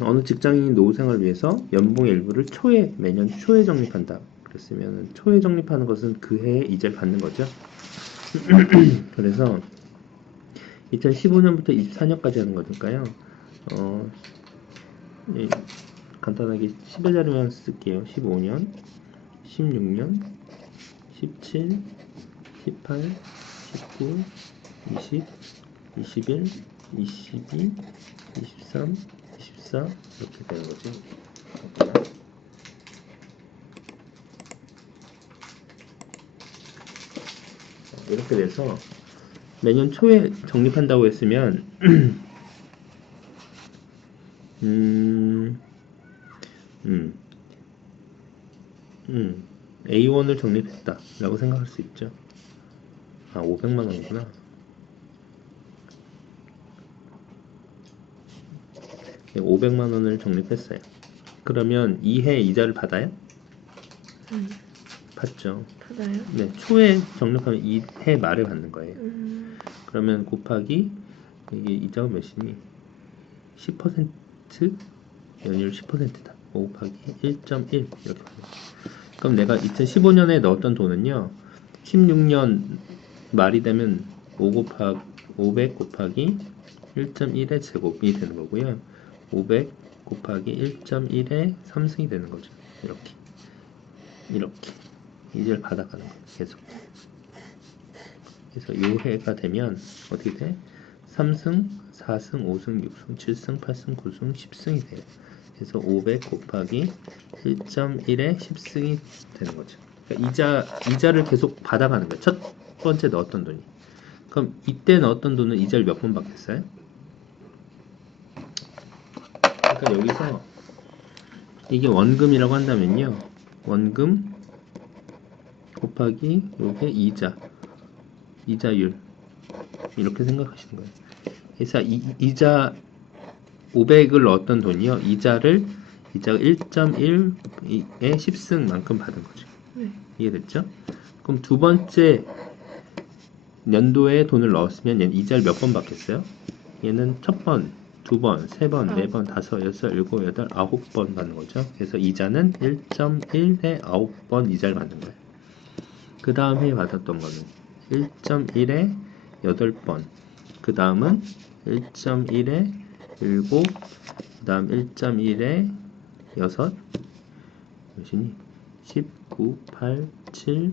어느 직장인이 노후 생활을 위해서 연봉의 일부를 매년 초에 적립한다. 그랬으면 초에 적립하는 것은 그 해에 이자를 받는 거죠. 그래서 2015년부터 24년까지 하는 거니까요. 간단하게 11자리만 쓸게요. 15년, 16년, 17, 18, 19, 20, 21, 22, 23, 24 이렇게 되는 거죠. 이렇게 돼서 매년 초에 적립한다고 했으면 A1을 적립했다 라고 생각할 수 있죠. 500만 원이구나. 네, 500만 원을 적립했어요. 그러면 2회 이자를 받아요? 받죠. 받아요? 네, 초에 적립하면 2회 말에 받는 거예요. 그러면 곱하기 이게 이자가 몇이니? 10% 연율 10%다. 5 곱하기 1.1 이렇게 받는 거예요. 그럼 내가 2015년에 넣었던 돈은요, 16년 말이 되면 500 곱하기 1.1의 제곱이 되는 거고요. 500 곱하기 1.1의 3승이 되는 거죠. 이렇게 이자를 받아가는 거예요. 계속. 그래서 요 해가 되면 어떻게 돼? 3승, 4승, 5승, 6승, 7승, 8승, 9승, 10승이 돼요. 그래서 500 곱하기 1.1의 10승이 되는 거죠. 그러니까 이자를 계속 받아가는 거예요. 첫 번째 넣었던 돈이. 그럼 이때 넣었던 돈은 이자를 몇 번 받겠어요? 그러니까 여기서 이게 원금이라고 한다면요. 원금 곱하기 요게 이자율 이렇게 생각하시는 거예요. 그래서 이자 500을 넣었던 돈이요. 이자가 1.1의 10승만큼 받은 거죠. 네. 이해됐죠? 그럼 두 번째 연도에 돈을 넣었으면 얘는 이자를 몇 번 받겠어요? 얘는 첫 번, 두 번, 세 번, 네 번, 다섯, 여섯, 일곱, 여덟, 9번 받는 거죠. 그래서 이자는 1.1에 9번 이자를 받는 거예요. 그 다음 해에 받았던 거는 1.1에 8번, 그 다음은 1.1에 7, 그 다음 1.1에 6, 몇이니? 19, 8, 7,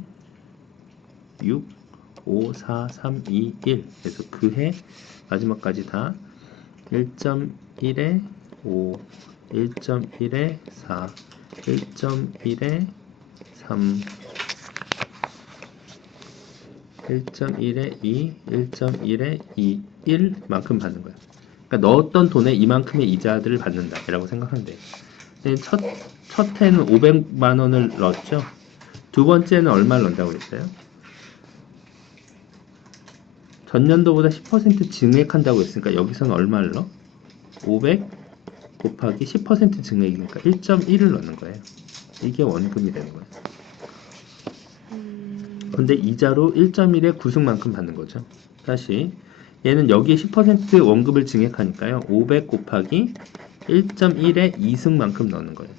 6, 5, 4, 3, 2, 1. 그래서 그 해 마지막까지 다 1.1에 5, 1.1에 4, 1.1에 3, 1.1에 2, 1.1에 2, 1만큼 받는 거야. 그러니까 넣었던 돈에 이만큼의 이자들을 받는다 라고 생각하면 돼요. 첫 해는 500만 원을 넣었죠. 두 번째는 얼마를 넣는다고 했어요? 전년도보다 10% 증액한다고 했으니까 여기서는 얼마를 넣어? 500 곱하기 10% 증액이니까 1.1을 넣는 거예요. 이게 원금이 되는 거예요. 근데 이자로 1.1의 구승만큼 받는 거죠. 다시 얘는 여기에 10% 원금을 증액하니까요. 500 곱하기 1.1의 2승만큼 넣는 거예요.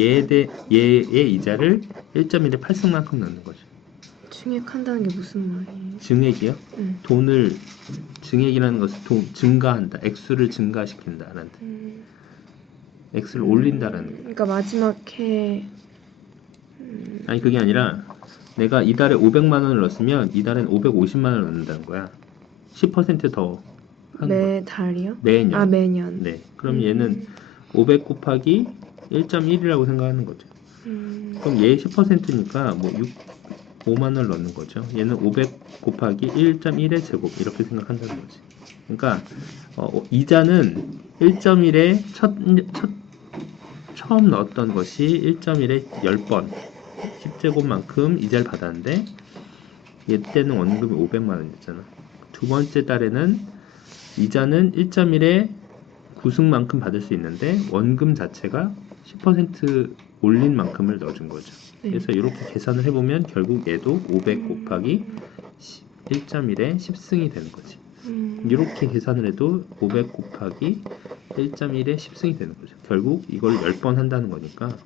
얘의 이자를 1.1의 8승만큼 넣는 거죠. 증액한다는 게 무슨 말이에요? 증액이요? 돈을 증액이라는 것은 증가한다. 액수를 증가시킨다라는 액수를 올린다라는 거예요. 그러니까 마지막 해 아니 그게 아니라 내가 이달에 500만 원을 넣었으면 이달엔 550만 원을 넣는다는 거야. 10%더 하는 거야. 매달이요? 매년. 매년. 네. 그럼 얘는 500 곱하기 1.1이라고 생각하는 거죠. 그럼 얘 10%니까 뭐 5만 원을 넣는 거죠. 얘는 500 곱하기 1.1의 제곱 이렇게 생각한다는 거지. 그러니까 이자는 1.1에 처음 넣었던 것이 1.1에 10번 10제곱만큼 이자를 받았는데 얘 때는 원금이 500만 원이었잖아. 두 번째 달에는 이자는 1.1에 9승만큼 받을 수 있는데 원금 자체가 10% 올린 만큼을 넣어준 거죠. 그래서 이렇게 계산을 해보면 결국 얘도 500 곱하기 1.1에 10승이 되는 거지. 이렇게 계산을 해도 500 곱하기 1.1의 10승이 되는 거죠. 결국 이걸 10번 한다는 거니까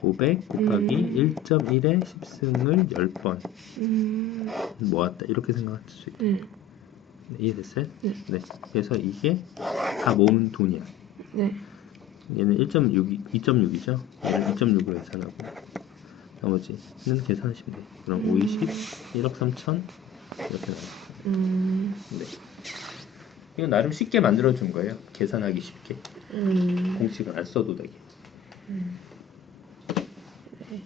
500 곱하기 1.1의 10승을 10번 모았다. 이렇게 생각할 수 있다. 네, 이해됐어요? 네. 네. 그래서 이게 다 모은 돈이야. 네. 얘는 2.6이죠. 얘는 2.6으로 계산하고 나머지는 계산하시면 돼요. 그럼 5, 20, 1억 3천 이렇게 나와요. 네. 이건 나름 쉽게 만들어준 거예요. 계산하기 쉽게. 공식을 안 써도 되게. 네.